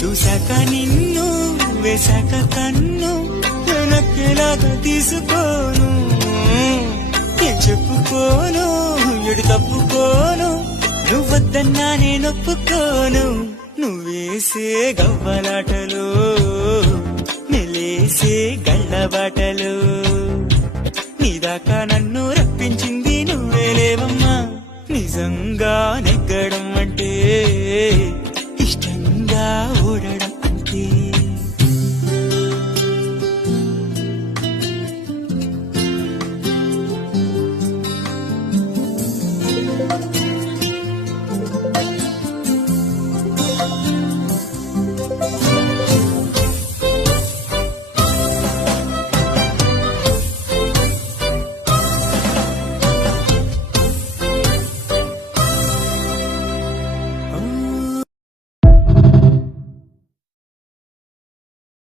చూశాక నిన్ను వేశాక కన్ను వెనక్కిలాగా తీసుకోను, నేను చెప్పుకోను ఎడు తప్పుకోను, నువ్వద్దన్నా నేనొప్పుకోను. నువ్వేసే గవ్వలాటలు మెలేసే గళ్ళబాటలు నీదాకా